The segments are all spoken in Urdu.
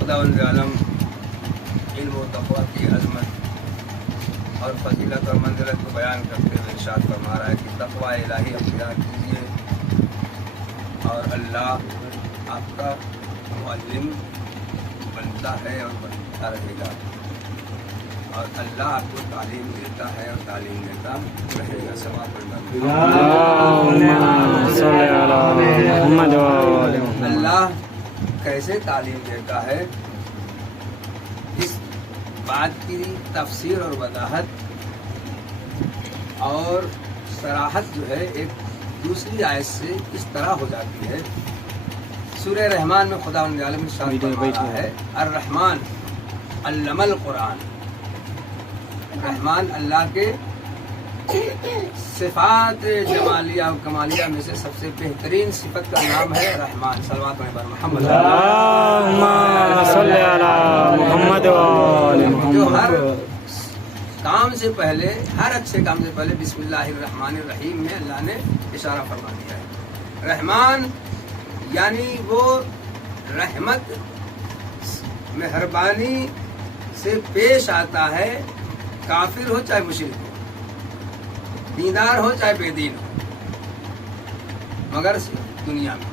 خداوند عالم علم و تقویٰ کی عظمت اور فضیلت اور منزلت کو بیان کرتے ہوئے ارشاد فرما رہا ہے کہ تقویٰ الہی اختیار کیجیے اور اللہ آپ کا معلم بنتا ہے اور بنتا رہے گا، اور اللہ آپ کو تعلیم دیتا ہے اور تعلیم دیتا رہے گا۔ ثواب اللہ کیسے تعلیم دیتا ہے، اس بات کی تفسیر اور وضاحت اور صراحت جو ہے ایک دوسری آیت سے اس طرح ہو جاتی ہے۔ سورہ رحمان میں خداوند عالم ارشاد فرما رہا ہے الرحمن علم القرآن۔ رحمان اللہ کے صفات جمالیہ و کمالیہ میں سے سب سے بہترین صفت کا نام ہے رحمان۔ صلوات بر محمد جو ہر کام سے پہلے، ہر اچھے کام سے پہلے بسم اللہ الرحمن الرحیم میں اللہ نے اشارہ فرما دیا ہے۔ رحمان یعنی وہ رحمت مہربانی سے پیش آتا ہے، کافر ہو چاہے مشرک ہو، دیندار ہو چاہے بے دین ہو، مگر دنیا میں۔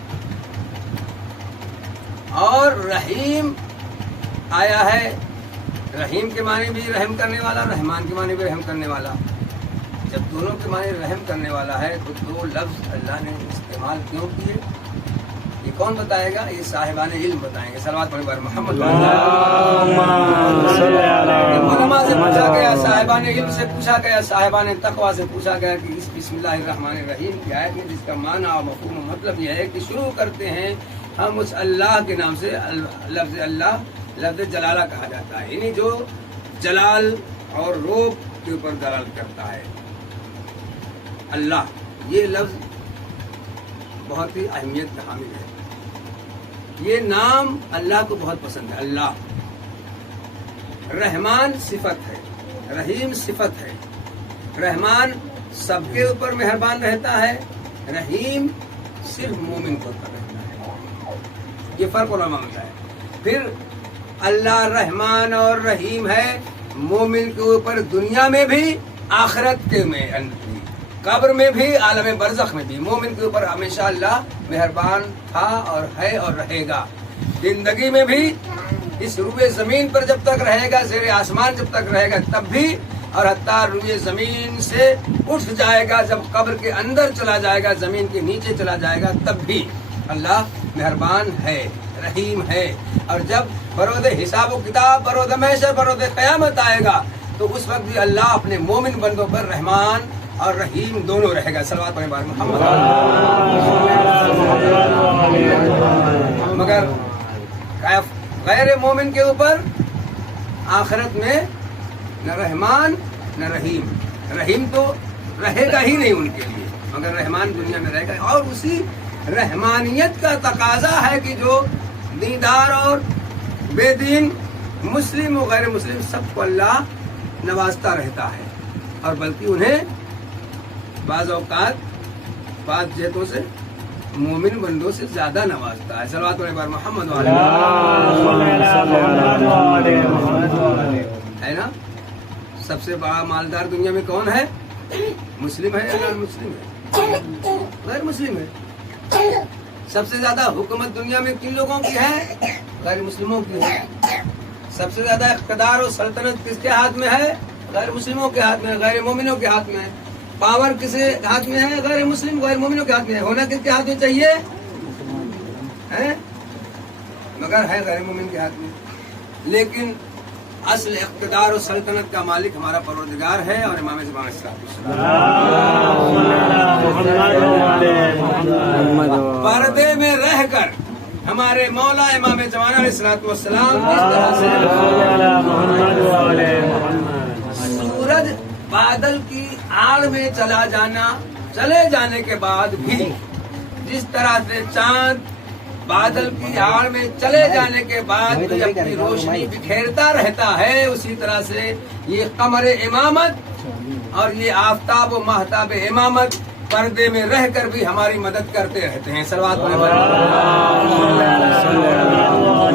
اور رحیم آیا ہے، رحیم کے معنی بھی رحم کرنے والا، رحمان کے معنی بھی رحم کرنے والا۔ جب دونوں کے معنی رحم کرنے والا ہے تو دو لفظ اللہ نے استعمال کیوں کیے، یہ کون بتائے گا؟ یہ صاحبان علم بتائیں گے۔ صلوات بر محمد۔ علماء سے پوچھا گیا، صاحبان علم سے پوچھا گیا، صاحبان تقویٰ سے پوچھا گیا کہ اس بسم اللہ الرحمن الرحیم کی آیت میں جس کا معنی اور مفہوم و مطلب یہ ہے کہ شروع کرتے ہیں ہم اس اللہ کے نام سے۔ لفظ اللہ لفظ جلالہ کہا جاتا ہے، یعنی جو جلال اور روب کے اوپر دلالت کرتا ہے۔ اللہ یہ لفظ بہت ہی اہمیت کا حامل ہے، یہ نام اللہ کو بہت پسند ہے۔ اللہ رحمان صفت ہے، رحیم صفت ہے۔ رحمان سب کے اوپر مہربان رہتا ہے، رحیم صرف مومن کو اوپر رہتا ہے۔ یہ فرق علماء میں ہے۔ پھر اللہ رحمان اور رحیم ہے مومن کے اوپر دنیا میں بھی، آخرت کے میں، قبر میں بھی، عالم برزخ میں بھی۔ مومن کے اوپر ہمیشہ اللہ مہربان تھا اور ہے اور رہے گا۔ زندگی میں بھی، اس روئے زمین پر جب تک رہے گا، زیر آسمان جب تک رہے گا تب بھی، اور حتیٰ روئے زمین سے اٹھ جائے گا، جب قبر کے اندر چلا جائے گا، زمین کے نیچے چلا جائے گا، تب بھی اللہ مہربان ہے، رحیم ہے۔ اور جب برود حساب و کتاب، برود محشر، برود قیامت آئے گا تو اس وقت بھی اللہ اپنے مومن بندوں پر رحمان اور رحیم دونوں رہے گا۔ صلوات بر محمد۔ مگر غیر مومن کے اوپر آخرت میں نہ رحمان نہ رحیم۔ رحیم تو رہے گا ہی نہیں ان کے لیے، مگر رحمان دنیا میں رہے گا۔ اور اسی رحمانیت کا تقاضا ہے کہ جو دیندار اور بے دین، مسلم و غیر مسلم، سب کو اللہ نوازتا رہتا ہے، اور بلکہ انہیں بعض اوقات بعض جہتوں سے مومن بندوں سے زیادہ نوازتا ہے۔ صلوات بر محمد ہے نا۔ سب سے بڑا مالدار دنیا میں کون ہے؟ مسلم ہے یا غیر مسلم ہے؟ غیر مسلم ہے۔ سب سے زیادہ حکومت دنیا میں کن لوگوں کی ہے؟ غیر مسلموں کی ہے۔ سب سے زیادہ اقتدار اور سلطنت کس کے ہاتھ میں ہے؟ غیر مسلموں کے ہاتھ میں، غیر مومنوں کے ہاتھ میں۔ پاور کس ہاتھ میں ہے؟ غیر مسلم، غیر مومنوں کے ہاتھ میں ہے۔ ہونا کس کے ہاتھ میں چاہیے؟ مگر ہے غیر مومن کے ہاتھ میں۔ لیکن اصل اقتدار و سلطنت کا مالک ہمارا پروردگار ہے اور امام زمان اسلام۔ پردے میں رہ کر ہمارے مولا امام زمان علیہ السلام اس طرح سے سورج بادل کی آڑ میں چلے جانے کے بعد بھی، جس طرح سے چاند بادل کی آڑ میں چلے جانے کے بعد بھی اپنی روشنی بکھیرتا رہتا ہے، اسی طرح سے یہ قمر امامت اور یہ آفتاب و مہتاب امامت پردے میں رہ کر بھی ہماری مدد کرتے رہتے ہیں. صلوات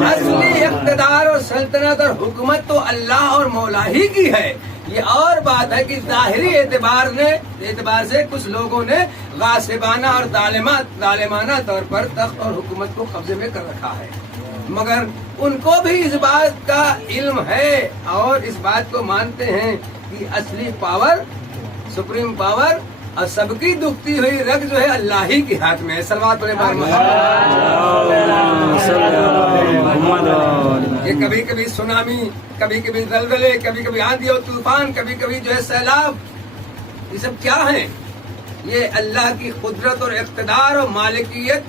اصلی اقتدار اور سلطنت اور حکومت تو اللہ اور مولا ہی کی ہے. یہ اور بات ہے کہ ظاہری اعتبار سے کچھ لوگوں نے غاصبانہ اور ظالمانہ طور پر تخت اور حکومت کو قبضے میں کر رکھا ہے، مگر ان کو بھی اس بات کا علم ہے اور اس بات کو مانتے ہیں کہ اصلی پاور، سپریم پاور اور سب کی دکھتی ہوئی رگ جو ہے اللہ ہی کے ہاتھ میں ہے. صلوات پڑھیں بار یہ کبھی کبھی سونامی، کبھی کبھی زلزلے، کبھی کبھی آندھی اور طوفان، کبھی کبھی جو ہے سیلاب، یہ سب کیا ہے؟ یہ اللہ کی قدرت اور اقتدار اور مالکیت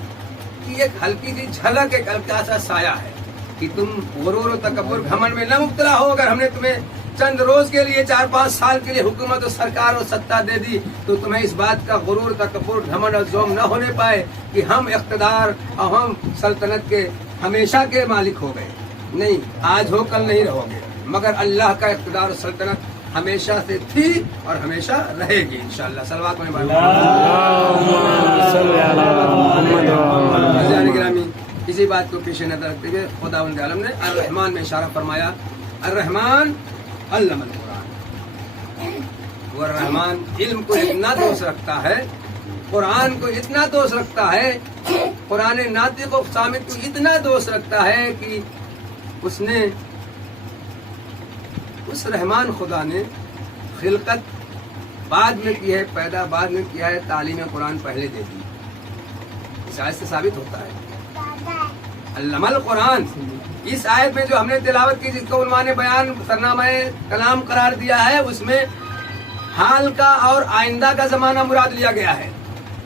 کی ایک ہلکی سی جھلک، ایک ہلکا سا سایہ ہے کہ تم غرور و تکبر گھمنڈ میں نہ مبتلا ہو. اگر ہم نے تمہیں چند روز کے لیے 4-5 سال کے لیے حکومت و سرکار اور ستا دے دی تو تمہیں اس بات کا غرور، تکبر، گھمنڈ اور ذوم نہ ہونے پائے کہ ہم اقتدار اور ہم سلطنت کے ہمیشہ کے مالک ہو گئے. نہیں، آج ہو کل نہیں رہو گے، مگر اللہ کا اقتدار اور سلطنت ہمیشہ سے تھی اور ہمیشہ رہے گی انشاءاللہ. صلوات میں گرامی، اسی بات کو پیش نظر رکھتے ہوئے خداوند عالم نے الرحمن میں اشارہ فرمایا. الرحمن علم القرآن. وہ الرحمن علم کو اتنا دوست رکھتا ہے، قرآن کو اتنا دوست رکھتا ہے، قرآن ناطق و صامت کو اتنا دوست رکھتا ہے کہ اس نے، اس رحمان خدا نے خلقت بعد میں کی ہے، پیدا بعد میں کیا ہے، تعلیم قرآن پہلے دے دی. اس آیت سے ثابت ہوتا ہے علم القرآن. اس آیت میں جو ہم نے تلاوت کی، جس کو عنوان بیان سرنامہ کلام قرار دیا ہے، اس میں حال کا اور آئندہ کا زمانہ مراد لیا گیا ہے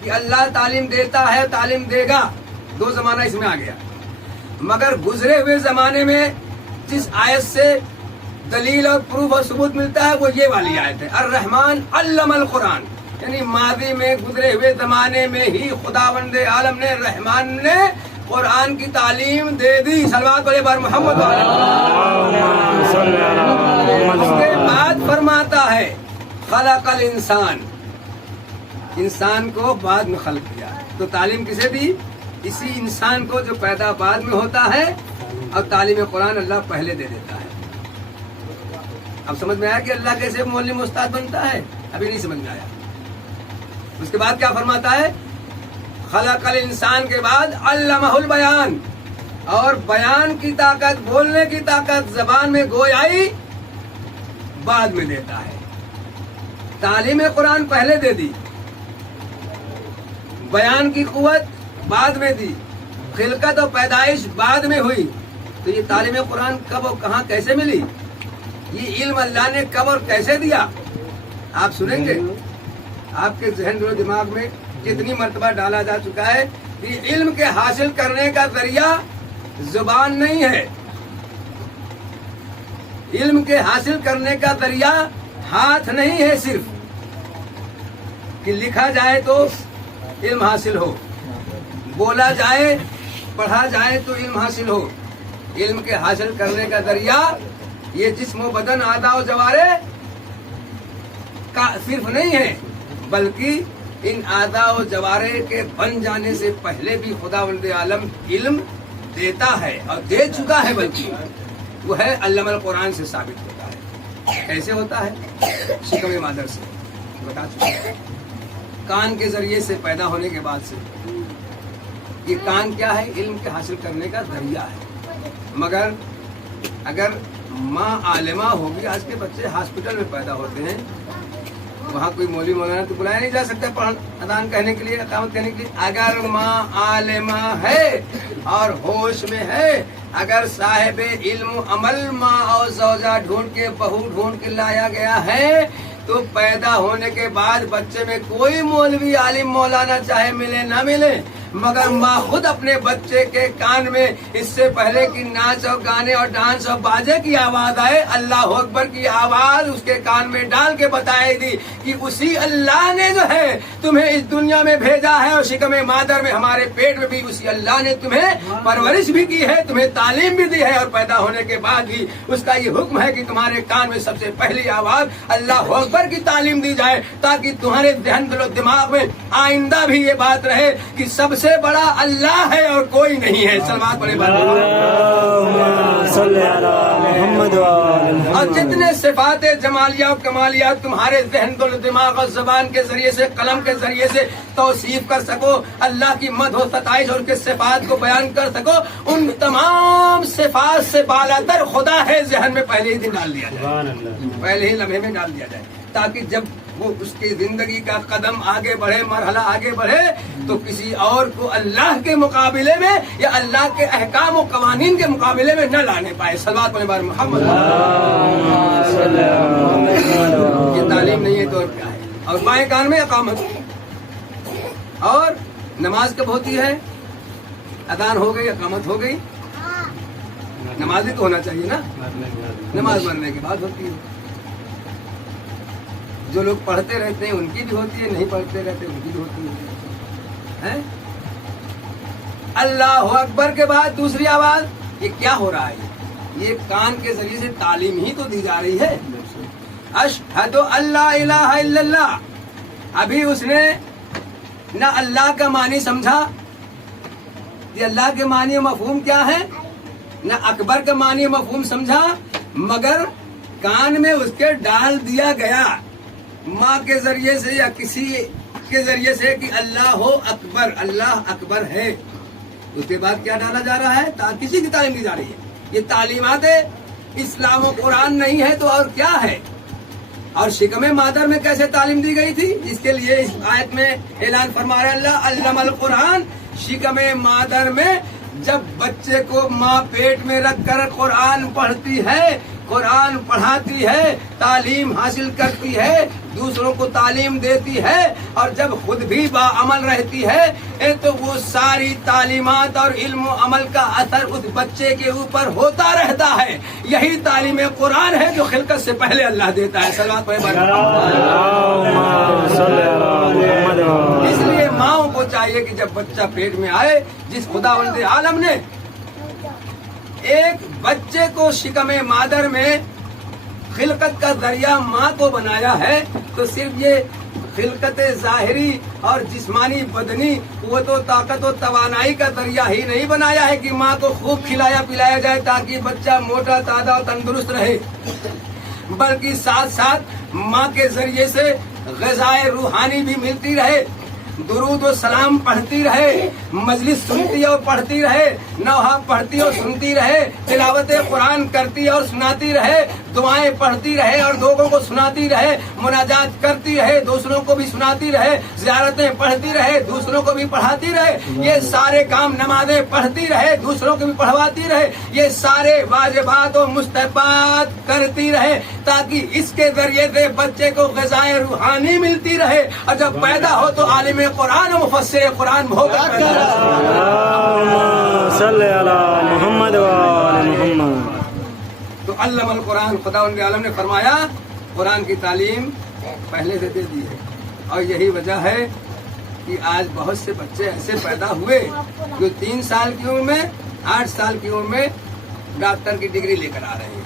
کہ اللہ تعلیم دیتا ہے، تعلیم دے گا، دو زمانہ اس میں آ گیا. مگر گزرے ہوئے زمانے میں جس آیت سے دلیل اور پروف اور ثبوت ملتا ہے وہ یہ والی آیت ہے، الرحمن علم القرآن. یعنی ماضی میں گزرے ہوئے زمانے میں ہی خداوند عالم نے، رحمان نے قرآن کی تعلیم دے دی. صلوات پڑھیں بار محمد. اس کے بعد فرماتا ہے خلق الانسان، انسان کو بعد میں خلق کیا. تو تعلیم کسے دی؟ اسی انسان کو جو پیدا بعد میں ہوتا ہے، اور تعلیم قرآن اللہ پہلے دے دیتا ہے. اب سمجھ میں آیا کہ اللہ کیسے معلم استاد بنتا ہے؟ ابھی نہیں سمجھ میں آیا. اس کے بعد کیا فرماتا ہے؟ خلق الانسان کے بعد علمہ البیان، اور بیان کی طاقت، بولنے کی طاقت، زبان میں گویائی بعد میں دیتا ہے. تعلیم قرآن پہلے دے دی، بیان کی قوت بعد میں دی، خلقت اور پیدائش بعد میں ہوئی. تو یہ تعلیم قرآن کب اور کہاں کیسے ملی؟ یہ علم اللہ نے کب اور کیسے دیا؟ آپ سنیں گے. آپ کے ذہن و دماغ میں کتنی مرتبہ ڈالا جا چکا ہے کہ علم کے حاصل کرنے کا ذریعہ زبان نہیں ہے، علم کے حاصل کرنے کا ذریعہ ہاتھ نہیں ہے صرف کہ لکھا جائے تو علم حاصل ہو، بولا جائے، پڑھا جائے تو علم حاصل ہو. علم کے حاصل کرنے کا ذریعہ یہ جسم و بدن، اعضاء و جوارے کا صرف نہیں ہے، بلکہ ان اعضاء و جوارے کے بن جانے سے پہلے بھی خداوند عالم علم دیتا ہے اور دے چکا ہے. بلکہ وہ ہے علم القرآن سے ثابت ہوتا ہے. کیسے ہوتا ہے؟ شکم مادر سے بتا چکا. کان کے ذریعے سے پیدا ہونے کے بعد سے، یہ کان کیا ہے؟ علم کے حاصل کرنے کا ذریعہ ہے. مگر اگر ماں عالمہ ہوگی، آج کے بچے ہاسپٹل میں پیدا ہوتے ہیں، وہاں کوئی مولوی مولانا تو بلایا نہیں جا سکتا اذان کہنے کے لیے، اقامت کہنے کے لیے. اگر ماں عالمہ ہے اور ہوش میں ہے، اگر صاحب علم عمل ماں اور زوجہ ڈھونڈ کے، بہو ڈھونڈ کے لایا گیا ہے، تو پیدا ہونے کے بعد بچے میں کوئی مولوی عالم مولانا چاہے ملے نہ ملے، مگر ماں خود اپنے بچے کے کان میں اس سے پہلے کہ ناچ اور گانے اور ڈانس اور باجے کی آواز آئے اللہ اکبر کی آواز اس کے کان میں ڈال کے بتائی دی کہ اسی اللہ نے جو ہے تمہیں اس دنیا میں بھیجا ہے اور شکم مادر میں ہمارے پیٹ میں بھی اسی اللہ نے تمہیں پرورش بھی کی ہے, تمہیں تعلیم بھی دی ہے, اور پیدا ہونے کے بعد بھی اس کا یہ حکم ہے کہ تمہارے کان میں سب سے پہلی آواز اللہ اکبر کی تعلیم دی جائے, تاکہ تمہارے ذہن دل و دماغ میں آئندہ بھی یہ بات رہے کہ سب سے بڑا اللہ ہے اور کوئی نہیں ہے. سلوات پڑھے اور جتنے صفات جمالیہ اور کمالیات تمہارے ذہن دل و دماغ اور زبان کے ذریعے سے, قلم کے ذریعے سے توصیف کر سکو, اللہ کی مدح و ستائش اور ان کے صفات کو بیان کر سکو, ان تمام صفات سے بالاتر خدا ہے ذہن میں پہلے ہی دن ڈال دیا جائے, پہلے ہی لمحے میں ڈال دیا جائے, تاکہ جب وہ اس کی زندگی کا قدم آگے بڑھے, مرحلہ آگے بڑھے, تو کسی اور کو اللہ کے مقابلے میں یا اللہ کے احکام و قوانین کے مقابلے میں نہ لانے پائے. صلوات پڑھنے بار محمد. یہ تعلیم نہیں ہے تو اور کیا ہے. اور بائیں کان میں اقامت, اور نماز کب ہوتی ہے؟ اذان ہو گئی, اقامت ہو گئی, نماز ہی تو ہونا چاہیے نا, نماز مرنے کے بعد ہوتی ہے. جو لوگ پڑھتے رہتے ہیں ان کی بھی ہوتی ہے, نہیں پڑھتے رہتے ان کی بھی ہوتی ہے. اللہ اکبر کے بعد دوسری آواز, یہ کیا ہو رہا ہے؟ یہ کان کے ذریعے سے تعلیم ہی تو دی جا رہی ہے. اشہد اللہ الہ الا اللہ. ابھی اس نے نہ اللہ کا معنی سمجھا, یہ اللہ کے معنی مفہوم کیا ہے, نہ اکبر کا معنی مفہوم سمجھا, مگر کان میں اس کے ڈال دیا گیا ماں کے ذریعے سے یا کسی کے ذریعے سے کہ اللہ ہو اکبر, اللہ اکبر ہے. اس کے بعد کیا ڈالا جا رہا ہے؟ کسی کی تعلیم دی جا رہی ہے. یہ تعلیمات اسلام و قرآن نہیں ہے تو اور کیا ہے؟ اور شکم مادر میں کیسے تعلیم دی گئی تھی؟ اس کے لیے اس آیت میں اعلان فرما رہا ہے اللہ علم القرآن. شکم مادر میں جب بچے کو ماں پیٹ میں رکھ کر قرآن پڑھتی ہے, قرآن پڑھاتی ہے, تعلیم حاصل کرتی ہے, دوسروں کو تعلیم دیتی ہے, اور جب خود بھی باعمل رہتی ہے تو وہ ساری تعلیمات اور علم و عمل کا اثر اس بچے کے اوپر ہوتا رہتا ہے. یہی تعلیم قرآن ہے جو خلقت سے پہلے اللہ دیتا ہے. صلوات پڑھیں. اس لیے ماؤں کو چاہیے کہ جب بچہ پیٹ میں آئے, جس خداوند عالم نے ایک بچے کو شکم مادر میں خلقت کا ذریعہ ماں کو بنایا ہے, تو صرف یہ خلقت ظاہری اور جسمانی بدنی قوت و طاقت و توانائی کا ذریعہ ہی نہیں بنایا ہے کہ ماں کو خوب کھلایا پلایا جائے تاکہ بچہ موٹا تازہ اور تندرست رہے, بلکہ ساتھ ساتھ ماں کے ذریعے سے غذائے روحانی بھی ملتی رہے, درود و سلام پڑھتی رہے, مجلس سنتی اور پڑھتی رہے, نوحہ پڑھتی اور سنتی رہے, تلاوت قرآن کرتی اور سناتی رہے, دعائیں پڑھتی رہے اور لوگوں کو سناتی رہے, مناجات کرتی رہے, دوسروں کو بھی سناتی رہے, زیارتیں پڑھتی رہے, دوسروں کو بھی پڑھاتی رہے, یہ سارے کام, نمازیں پڑھتی رہے, دوسروں کو بھی پڑھواتی رہے, یہ سارے واجبات و مستحبات کرتی رہے, تاکہ اس کے ذریعے سے بچے کو غذائے روحانی ملتی رہے, اور جب پیدا ہو تو عالم قرآن و مفسر قرآن ہو کر صلی علی محمد و آل محمد. تو علم القرآن, خداوند عالم نے فرمایا قرآن کی تعلیم پہلے سے دے دی ہے. اور یہی وجہ ہے کہ آج بہت سے بچے ایسے پیدا ہوئے جو 3 سال کی عمر میں, 8 سال کی عمر میں ڈاکٹر کی ڈگری لے کر آ رہے ہیں.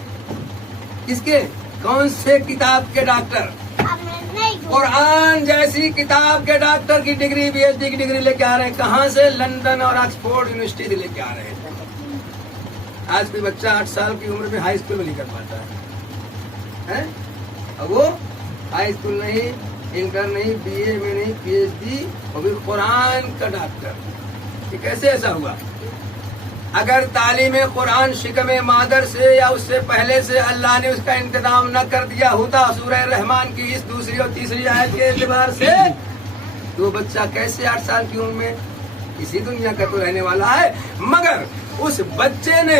کس کے, کون سے کتاب کے ڈاکٹر؟ قرآن جیسی کتاب کے ڈاکٹر کی ڈگری, پی ایچ ڈی کی ڈگری لے کے آ رہے ہیں. کہاں سے؟ لندن اور آکسفورڈ یونیورسٹی سے لے کے آ رہے ہیں. آج کوئی بچہ 8 سال کی عمر میں ہائی اسکول میں نہیں کر پاتا ہے, اور وہ ہائی اسکول نہیں, انٹر نہیں, بی اے میں نہیں, پی ایچ ڈی, اور بھی قرآن کا ڈاکٹر. یہ کیسے ایسا ہوا؟ اگر تعلیم قرآن شکم مادر سے یا اس سے پہلے سے اللہ نے اس کا انتظام نہ کر دیا ہوتا سورہ رحمان کی اس دوسری اور تیسری آیت کے اعتبار سے, تو بچہ کیسے 8 سال کی عمر میں اسی دنیا کا تو رہنے والا ہے. مگر اس بچے نے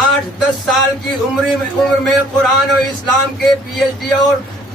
8-10 سال کی عمر میں قرآن اور اسلام کے پی ایچ ڈی اور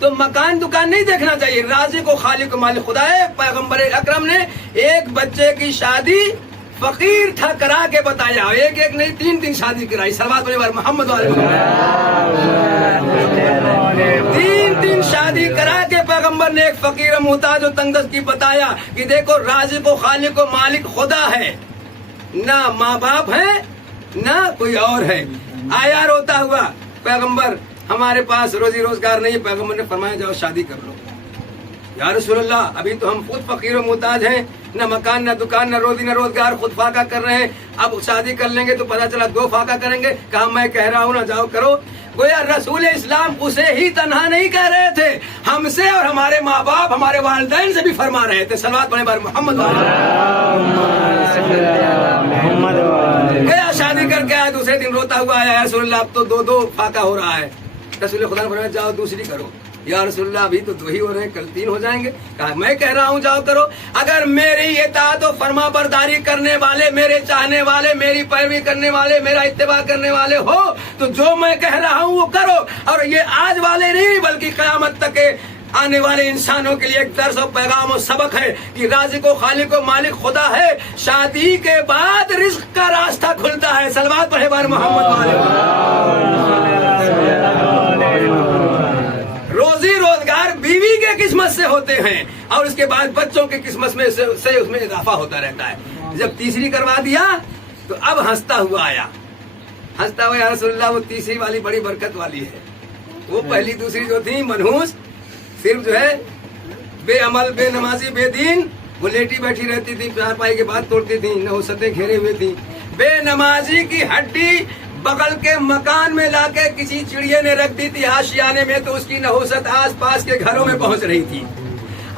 تو مکان دکان نہیں دیکھنا چاہیے، رازق و خالق و مالک خدا ہے۔ پیغمبر اکرم نے ایک بچے کی شادی فقیر تھا کرا کے بتایا، ایک ایک نہیں 3 شادی کرائی۔ صلوات علی محمد علیہ وسلم 3 شادی کرا کے پیغمبر نے ایک فقیر و محتاج و تنگ دست کی بتایا کہ دیکھو رازق و خالق و مالک خدا ہے، نہ ماں باپ ہے نہ کوئی اور ہے۔ آیا روتا ہوا پیغمبر، ہمارے پاس روزی روزگار نہیں ہے۔ پیغمبر نے فرمایا جاؤ شادی کر لو۔ یا رسول اللہ ابھی تو ہم خود فقیر و محتاج ہیں، نہ مکان نہ دکان نہ روزی نہ روزگار، خود فاقہ کر رہے ہیں، اب شادی کر لیں گے تو پتہ چلا 2 فاقہ کریں گے۔ کہا میں کہہ رہا ہوں نہ جاؤ کرو۔ گویا رسول اسلام اسے ہی تنہا نہیں کہہ رہے تھے، ہم سے اور ہمارے ماں باپ ہمارے والدین سے بھی فرما رہے تھے۔ صلوات پڑھیں بار محمد گیا شادی کر کے آیا، دوسرے دن روتا ہوا آیا، یا رسول اللہ اب تو 2 فاقہ ہو رہا ہے۔ رسول خدا نے فرمایا جاؤ دوسری کرو۔ یا رسول اللہ ابھی تو 2 ہی ہو رہے ہیں، کل 3 ہو جائیں گے۔ کہا میں کہہ رہا ہوں جاؤ کرو۔ اگر میری اطاعت و فرما برداری کرنے والے، میرے چاہنے والے، میری پیروی کرنے والے، میرا اتباع کرنے والے ہو تو جو میں کہہ رہا ہوں وہ کرو۔ اور یہ آج والے نہیں بلکہ قیامت تک کے آنے والے انسانوں کے لیے ایک درس و پیغام و سبق ہے کہ رازق و خالق و مالک خدا ہے، شادی کے بعد رزق کا راستہ کھلتا ہے۔ صلوات پڑھے بار محمد۔ روزی روزگار بیوی کے قسمت سے ہوتے ہیں اور اس کے بعد بچوں کے قسمت میں سے اس میں اضافہ ہوتا رہتا ہے۔ جب تیسری کروا دیا تو اب ہنستا ہوا آیا، ہنستا ہوا یا رسول اللہ وہ تیسری والی بڑی برکت والی ہے، وہ پہلی دوسری جو تھی منحوس، صرف جو ہے بے عمل بے نمازی بے دین، وہ لیٹی بیٹھی رہتی تھی، 4 پائی کے بعد توڑتی تھی، نحوستیں گھیرے ہوئے تھی۔ بے نمازی کی ہڈی بغل کے مکان میں لا کے کسی چڑیے نے رکھ دی تھی آشیانے میں، تو اس کی نحوست آس پاس کے گھروں میں پہنچ رہی تھی۔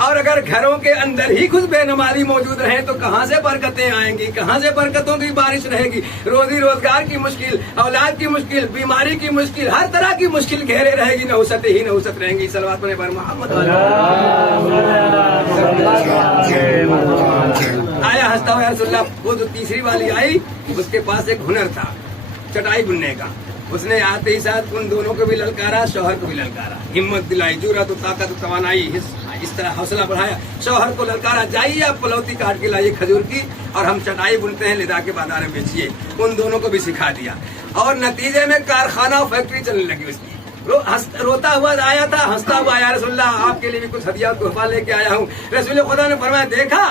اور اگر گھروں کے اندر ہی کچھ بے نمازی موجود رہے تو کہاں سے برکتیں آئیں گی، کہاں سے برکتوں کی بارش رہے گی؟ روزی روزگار کی مشکل، اولاد کی مشکل، بیماری کی مشکل، ہر طرح کی مشکل گھیرے رہے گی، نحوست ہی نحوست رہیں گی۔ صلوات پڑھیں بر محمد۔ آیا ہنستا ہوا یا رسول اللہ، وہ جو تیسری والی آئی اس کے پاس ایک ہنر تھا چٹائی بننے کا، اس نے آتے ہی ساتھ ان دونوں کو بھی للکارا، شوہر کو بھی للکارا، ہمت دلائی، جرأت و طاقت و توانائی، اس طرح حوصلہ بڑھایا، شوہر کو للکارا جائیے آپ پلوتی کاٹ کے لائیے کھجور کی اور ہم چٹائی بنتے ہیں، لے جا کے بازار میں بیچیے۔ ان دونوں کو بھی سکھا دیا اور نتیجے میں کارخانہ اور فیکٹری چلنے لگی اس کی۔ روتا ہوا آیا تھا، ہنستا ہوا یا رسول اللہ آپ کے لیے بھی کچھ ہدیہ تحفہ لے کے آیا ہوں۔ رسول خدا نے فرمایا دیکھا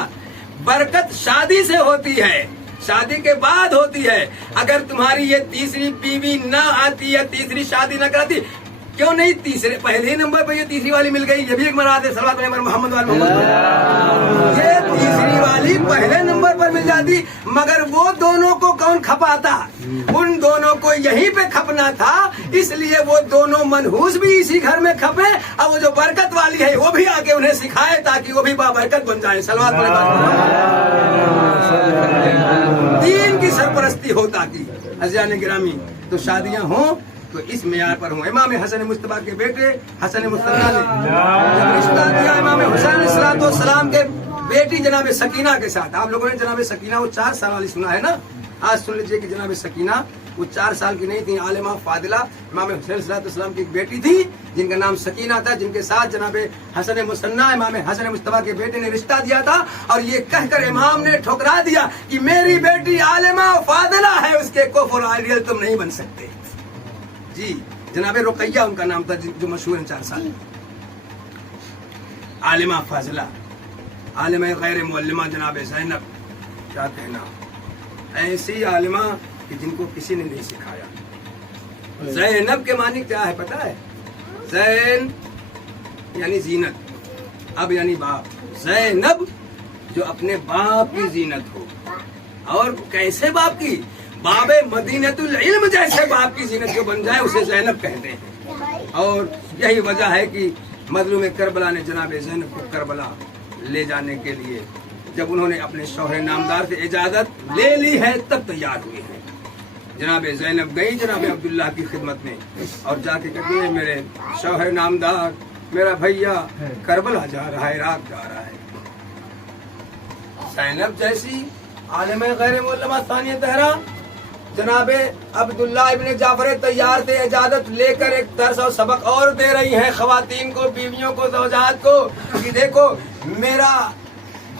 برکت شادی سے ہوتی ہے، شادی کے بعد ہوتی ہے۔ اگر تمہاری یہ تیسری بیوی نہ آتی یا تیسری شادی نہ کراتی، کیوں نہیں تیسرے پہلے ہی نمبر پہ یہ تیسری والی مل گئی، یہ بھی ایک مراد ہے۔ صلوات علی محمد وعلی محمد۔ یہ تیسری والی پہلے نمبر پر مل جاتی، مگر وہ دونوں کو کون کھپاتا؟ ان دونوں کو یہیں پہ کھپنا تھا، اس لیے وہ دونوں منحوس بھی اسی گھر میں کھپے اور وہ جو برکت والی ہے وہ بھی آ کے انہیں سکھائے تاکہ وہ بھی بابرکت بن جائے۔ صلوات علی دین کی سرپرستی ہو تاکہ عزیزان گرامی تو شادیاں ہوں تو اس معیار پر ہوں۔ امام حسن مصطفیٰ کے بیٹے حسن مصطفیٰ نے جب رشتہ دیا امام حسین علیہ السلام کے بیٹی جناب سکینہ کے ساتھ، آپ لوگوں نے جناب سکینہ وہ 4 سال والی سنا ہے نا، آج سن لیجیے کہ جناب سکینہ وہ 4 سال کی نہیں تھی، عالمہ فاضلہ امام حسین علیہ السلام کی ایک بیٹی تھی جن کا نام سکینہ تھا، جن کے ساتھ جناب حسن مصنع امام حسن مصطفیٰ کے بیٹے نے رشتہ دیا تھا، اور یہ کہہ کر امام نے ٹھکرا دیا کہ میری بیٹی عالمہ فاضلہ ہے، اس کے کفر آئیڈیل تم نہیں بن سکتے۔ جی جناب رقیہ ان کا نام تھا جو مشہور ہیں 4 سال، عالمہ فاضلہ، عالمہ غیر معلمہ جناب زینب، کیا کہنا، ایسی عالمہ کہ جن کو کسی نے نہیں سکھایا۔ زینب کے معنی کیا ہے پتہ ہے؟ زین یعنی زینت، اب یعنی باپ، زینب جو اپنے باپ کی زینت ہو، اور کیسے باپ کی؟ باب مدینۃ العلم جیسے باپ کی زینت جو بن جائے اسے زینب کہتے ہیں۔ اور یہی وجہ ہے کہ مظلوم کربلا نے جناب زینب کو کربلا لے جانے کے لیے جب انہوں نے اپنے شوہر نامدار سے اجازت لے لی ہے تب تیار ہوئے ہیں۔ جناب زینب گئی جناب عبداللہ کی خدمت میں اور جا کے کہتی ہے میرے شوہر نامدار، میرا بھیا کربلا جا رہا ہے، عراق جا رہا ہے۔ زینب جیسی عالمہ غیر معلمہ ثانیہ طہرہ جناب عبداللہ ابن جعفر طیار سے اجازت لے کر ایک درس اور سبق اور دے رہی ہیں خواتین کو، بیویوں کو، زوجات کو کہ دیکھو میرا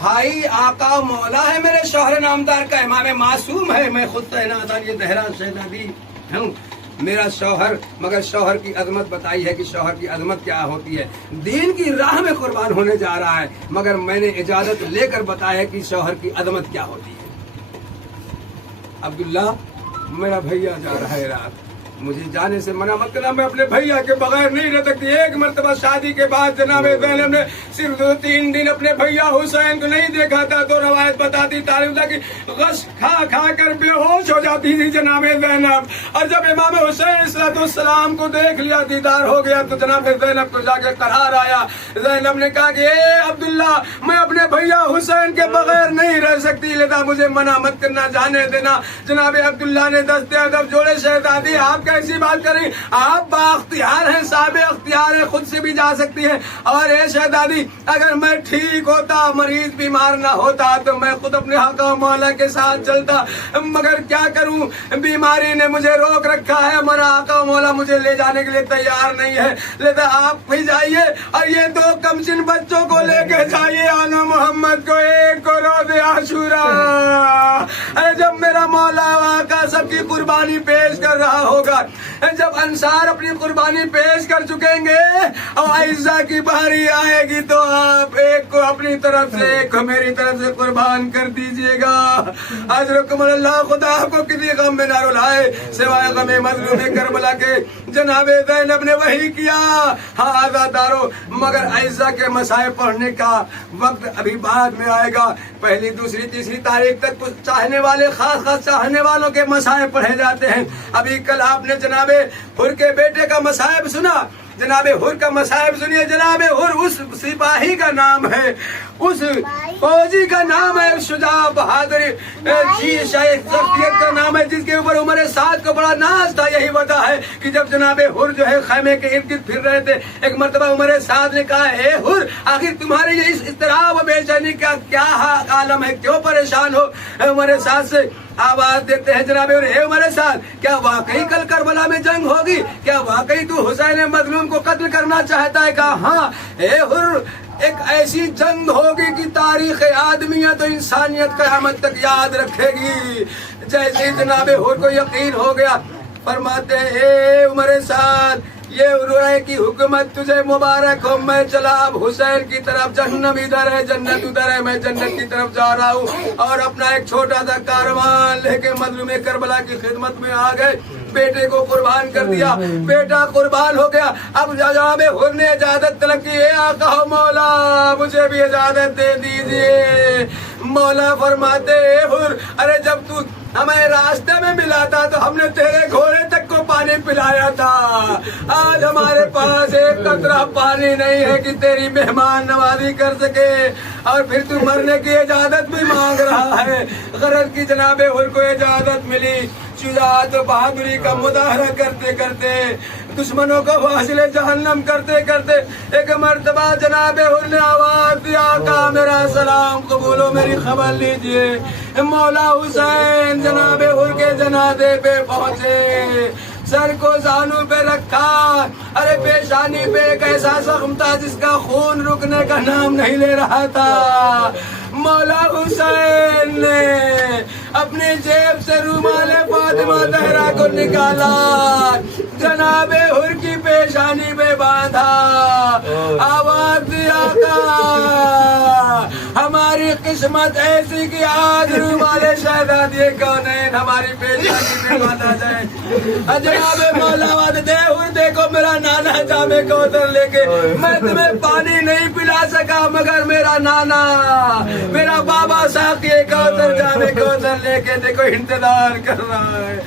بھائی آقا مولا ہے، میرے شوہر نامدار کا امام معصوم ہے، میں خود تعینات علی زہرا شہزادی ہوں، میرا شوہر، مگر شوہر کی عظمت بتائی ہے کہ شوہر کی عظمت کیا ہوتی ہے، دین کی راہ میں قربان ہونے جا رہا ہے، مگر میں نے اجازت لے کر بتایا کہ شوہر کی عظمت کیا ہوتی ہے۔ عبداللہ میرا بھیا جا رہا ہے رات، مجھے جانے سے منع مت کرنا، میں اپنے بھیا کے بغیر نہیں رہ سکتی۔ ایک مرتبہ شادی کے بعد جناب زینب نے صرف 2-3 دن اپنے بھیا حسین کو نہیں دیکھا تھا تو روایت بتاتی تعلیم تھا کہ غش کھا کھا کر بے ہوش ہو جاتی تھی جناب زینب، اور جب امام حسین صلی السلام کو دیکھ لیا، دیدار ہو گیا، تو جناب زینب کو جا کے قرار آیا۔ زینب نے کہا کہ اے عبداللہ میں اپنے بھیا حسین کے بغیر نہیں رہ سکتی، لذا مجھے منع مت کرنا، جانے دینا۔ جناب عبداللہ نے دستیاب جوڑے شہزادی آپ کیسی بات کریں، آپ با اختیار ہیں، صاحب اختیار ہیں، خود سے بھی جا سکتی ہیں، اور اے شہزادی اگر میں ٹھیک ہوتا، مریض بیمار نہ ہوتا تو میں خود اپنے آقا مولا کے ساتھ چلتا، مگر کیا کروں بیماری نے مجھے روک رکھا ہے، ہمارا آقا مولا مجھے لے جانے کے لیے تیار نہیں ہے، لذا آپ بھی جائیے اور یہ 2 کمسن بچوں کو لے کے جائیے، آنا محمد کو ایک کو روز عاشورا۔ جب میرا مولا آقا سب کی قربانی پیش کر رہا ہوگا، جب انصار اپنی قربانی پیش کر چکیں گے اور عائشہ کی باری آئے گی تو آپ ایک کو اپنی طرف سے ایک کو میری طرف سے قربان کر دیجئے گا۔ حضرت اللہ خدا کو کسی غم میں نہ رلائے سوائے غم مظلوم کربلا کے۔ جناب زینب نے وہی کیا، ہاں آزادارو، مگر عائشہ کے مسائل پڑھنے کا وقت ابھی بعد میں آئے گا، 1، 2، 3 تاریخ تک کچھ چاہنے والے، خاص چاہنے والوں کے مسائل پڑھے جاتے ہیں۔ ابھی کل آپ نے جناب حر کے بیٹے کا مسائب سنا، جناب حر کا مسائب سنیے۔ جناب حر اس سپاہی کا نام ہے، اس فوجی کا نام ہے، شجاع بہادر شخصیت کا نام ہے، جس کے اوپر عمر سعد کو بڑا ناز تھا۔ یہی وجہ ہے کہ جب جناب حر جو ہے خیمے کے ارد گرد پھر رہے تھے، ایک مرتبہ عمر سعد نے کہا اے حر آخر تمہاری یہ اس اضطراب و بے چینی کا کیا عالم ہے، کیوں پریشان ہو؟ عمر سعد سے آواز دیتے ہیں جناب اے عمر سعد کیا واقعی کل کربلا میں جنگ ہوگی؟ کیا واقعی تو حسین مظلوم کو قتل کرنا چاہتا ہے؟ کہا ہاں اے حر، ایک ایسی جنگ ہوگی کہ تاریخ آدمیت و انسانیت قیامت تک یاد رکھے گی۔ جیسے جناب حر کو یقین ہو گیا، فرماتے ہیں اے عمر سعد یہ عروہ کی حکومت تجھے مبارک ہو، میں چلا اب حسین کی طرف، جہنم ادھر ہے جنت ادھر ہے، میں جنت کی طرف جا رہا ہوں، اور اپنا ایک چھوٹا سا کاروان لے کے مظلوم کربلا کی خدمت میں آ گئے، بیٹے کو قربان کر دیا، بیٹا قربان ہو گیا۔ اب جناب حر نے اجازت طلب کی، اے آقا مولا مجھے بھی اجازت دے دیجئے۔ مولا فرماتے اے حر ارے جب تو ہمیں راستے میں ملا تھا تو ہم نے تیرے گھوڑے تک کو پانی پلایا تھا، آج ہمارے پاس ایک قطرہ پانی نہیں ہے کہ تیری مہمان نوازی کر سکے، اور پھر تو مرنے کی اجازت بھی مانگ رہا ہے۔ غرض کی جناب حر کو اجازت ملی، شجاعت و بہادری کا مظاہرہ کرتے کرتے، دشمنوں کو واصل جہنم کرتے کرتے، ایک مرتبہ جناب حر نے آواز دیا آقا میرا سلام قبولو، میری خبر لیجئے۔ مولا حسین جناب حر کے جنازے پہ پہنچے، سر کو زانو پہ رکھا، ارے پیشانی پہ ایک ایسا زخم تھا جس کا خون رکنے کا نام نہیں لے رہا تھا۔ مولا حسین نے اپنی جیب سے رومال فاطمہ زہرا کو نکالا، جناب حر کی پیشانی پہ باندھا، آواز دیا آقا ہماری قسمت ایسی کہ آج رومال شہزادی کونین ہماری پیشانی پہ باندھا جائے۔ جناب مولا وعدے حر دیکھو میرا نانا جامع کوثر لے کے، میں تمہیں پانی نہیں پلا سکا مگر میرا نانا، میرا بابا ساقی کوثر جامع کوثر لے کے دیکھو انتظار کر رہا ہے۔